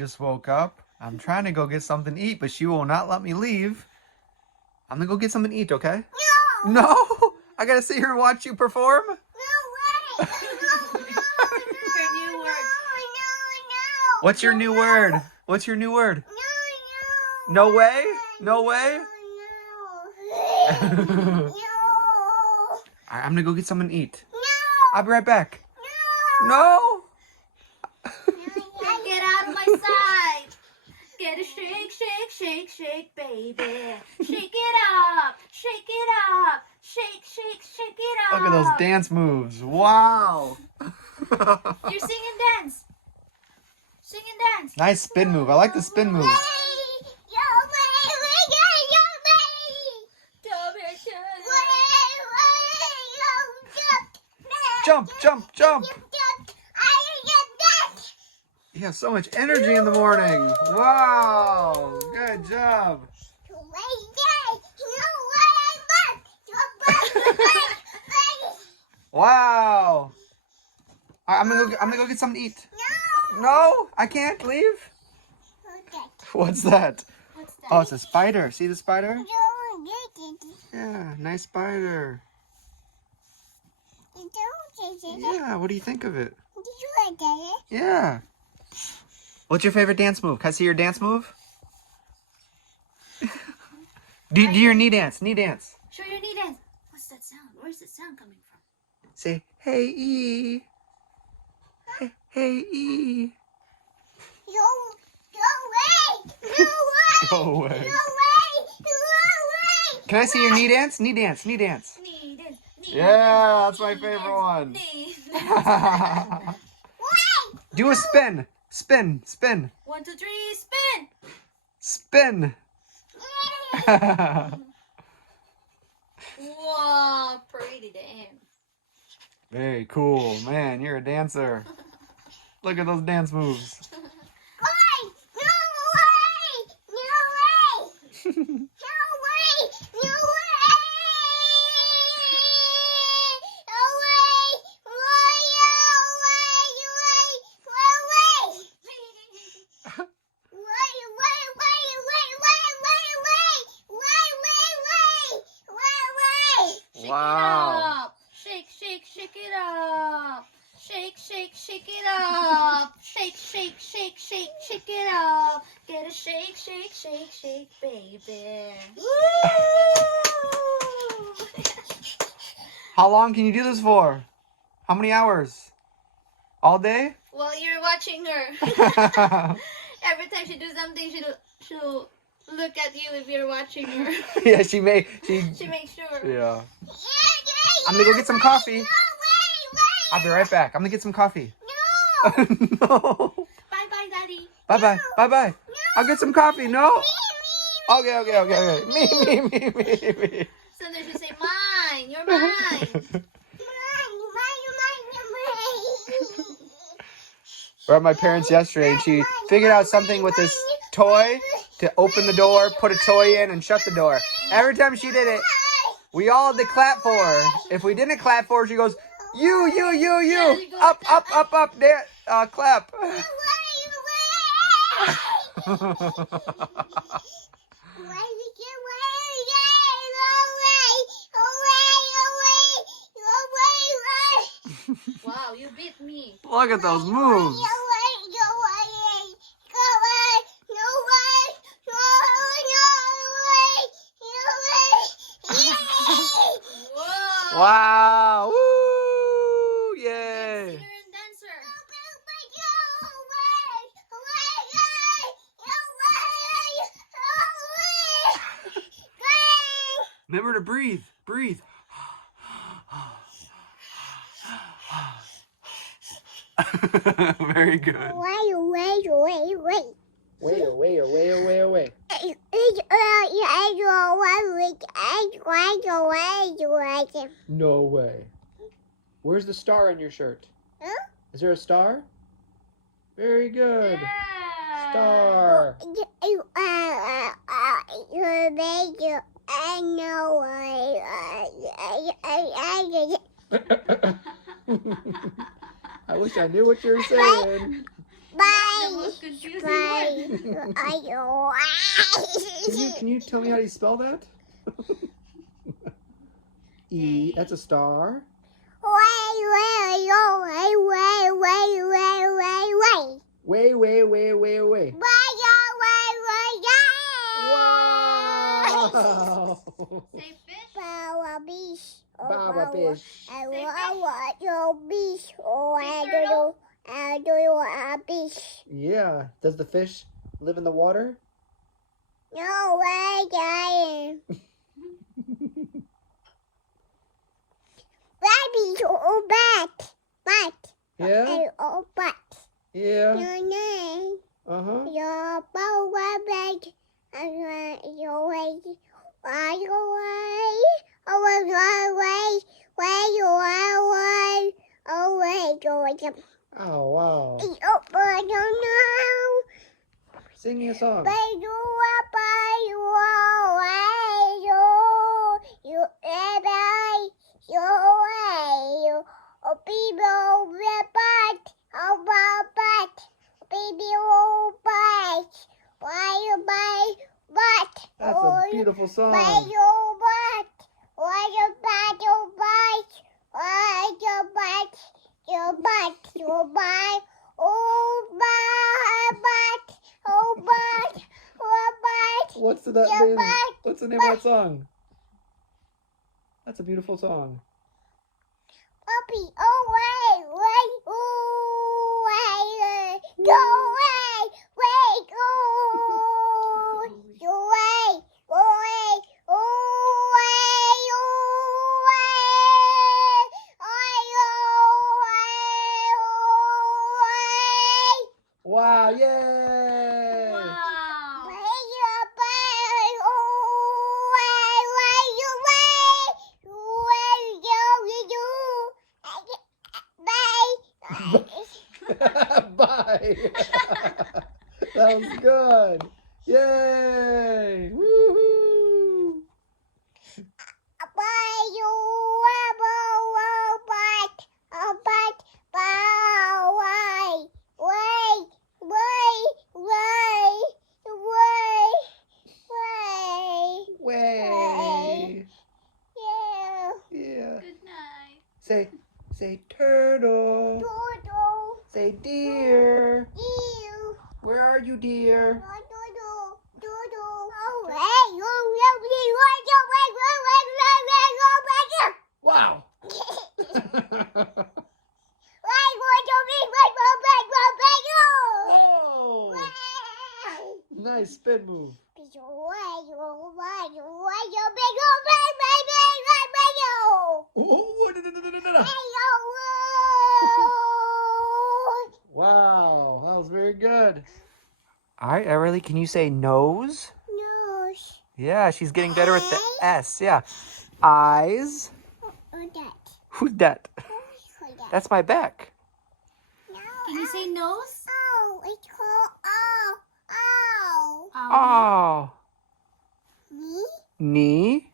just woke up. I'm trying to go get something to eat, but she will not let me leave. I'm gonna go get something to eat, okay? No! No! I gotta sit here and watch you perform? No way! No, Her new word. no. What's your new word? What's your new word? No. No way? No way? No. Alright, I'm gonna go get something to eat. No. I'll be right back. No. No! Get out of my sight. Get a shake, shake, shake, shake, baby. Shake it up. Shake it up. Shake, shake, shake it up. Look at those dance moves. Wow! You're singing dance. Sing and dance. Nice spin move. I like the spin move. Jump, jump, jump! You have so much energy in the morning. Wow! Good job. Wow! I'm gonna go get something to eat. No, I can't leave. What's that? What's that? Oh, it's a spider. See the spider? Yeah, nice spider. Yeah, what do you think of it? Yeah. What's your favorite dance move? Can I see your dance move? do your knee dance. Knee dance. Show your knee dance. What's that sound? Where's the sound coming from? Say, hey, E. Hey, E. Go away. Can I see your knee dance? Knee dance. Knee dance. Knee dance. Knee Yeah, dance, that's my knee favorite dance, one. knee dance. Do a spin. Spin. Spin. 1, 2, 3, spin. Spin. Wow, pretty damn. Very cool. Man, you're a dancer. Look at those dance moves. Wow. Shake, shake, shake it up. Shake, shake, shake it up. Shake, shake, shake, shake, shake it up. Get a shake, shake, shake, shake, baby. How long can you do this for? How many hours? All day? While you're watching her. Every time she do something, she'll look at you if you're watching her. Yeah, she makes sure. Yeah. I'm gonna go get some coffee. I'll be right back. I'm gonna get some coffee. No. Bye bye, Daddy. Bye bye. Bye bye. I'll get some coffee. No. Okay. Me. So then she say, mine. You're mine. We're at my parents yesterday, and she figured out something with this toy to open the door, put a toy in, and shut the door. Every time she did it, we all had to clap for her. If we didn't clap for her, she goes, you. Up. There, clap. Wow, you beat me. Look at those moves. Whoa. Wow. Woo. Yay. Singer and dancer. Remember to breathe. Very good. Way away. No way. Where's the star on your shirt? Huh? Is there a star? Very good. Yeah. Star. I wish I knew what you were saying. The most confusing one. Can you tell me how you spell that? E. That's a star. Way, way, way, way, way. Wow! Say fish. Baba fish. Yeah. Does the fish live in the water? No way, Daddy. Baby, oh, bat. Yeah? Oh, bat. Yeah. Your name. Uh-huh. Your bow, bag. And your way. Why you away? Away. Where you are, away. Oh, wow. Oh, I don't know. Sing me a song. That's a beautiful song. What's the name? What's the name of that song? That's a beautiful song. Puppy, away, go away, go away, Wow, yay! Wow. Bye. That was good. Yay! Woohoo! Way. Yeah. Good night. Say turtle. Say deer. Where are you, deer? Wow. Oh, nice spin move. Wow, that was very good. All right, Everly, can you say nose? Yeah, she's getting better with the S. Yeah. Eyes. Who's that? That's my back. Can you say nose? It's called Oh. Knee.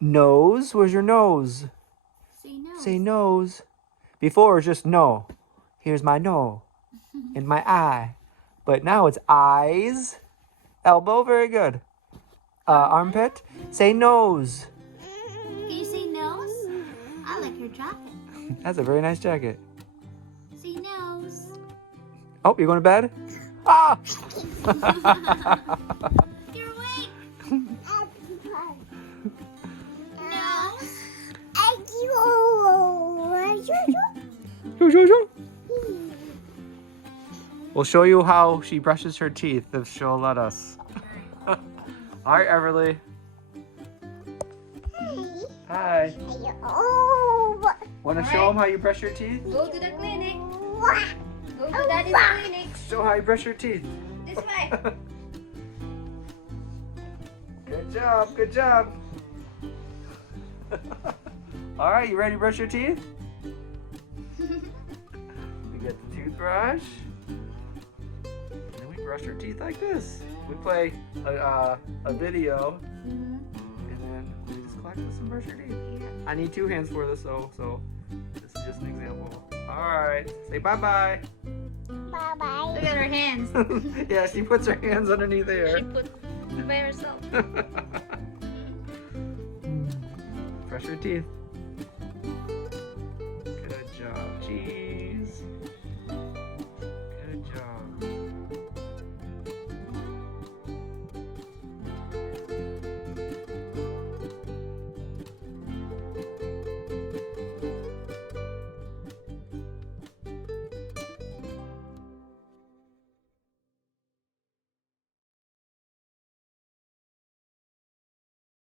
Nose. Where's your nose? Say nose. Say nose. Before it was just no. Here's my no. And my eye. But now it's eyes. Elbow. Very good. Armpit. Say nose. Can you say nose? I like your jacket. That's a very nice jacket. Say nose. Oh, you're going to bed? Ah! You're awake. Nose. We'll show you how she brushes her teeth if she'll let us. All right, Everly. Hi. Want to show them how you brush your teeth? Go to the clinic. Go to Daddy's clinic. Show how you brush your teeth. This way. Good job, good job. All right, you ready to brush your teeth? We get the toothbrush. And then we brush our teeth like this. We play a video. And then we just collect this and brush your teeth. I need 2 hands for this, so this is just an example. All right, say bye-bye. Bye-bye. Look at her hands. Yeah, she puts her hands underneath She here. put by herself. Brush your teeth. Good job. Cheese.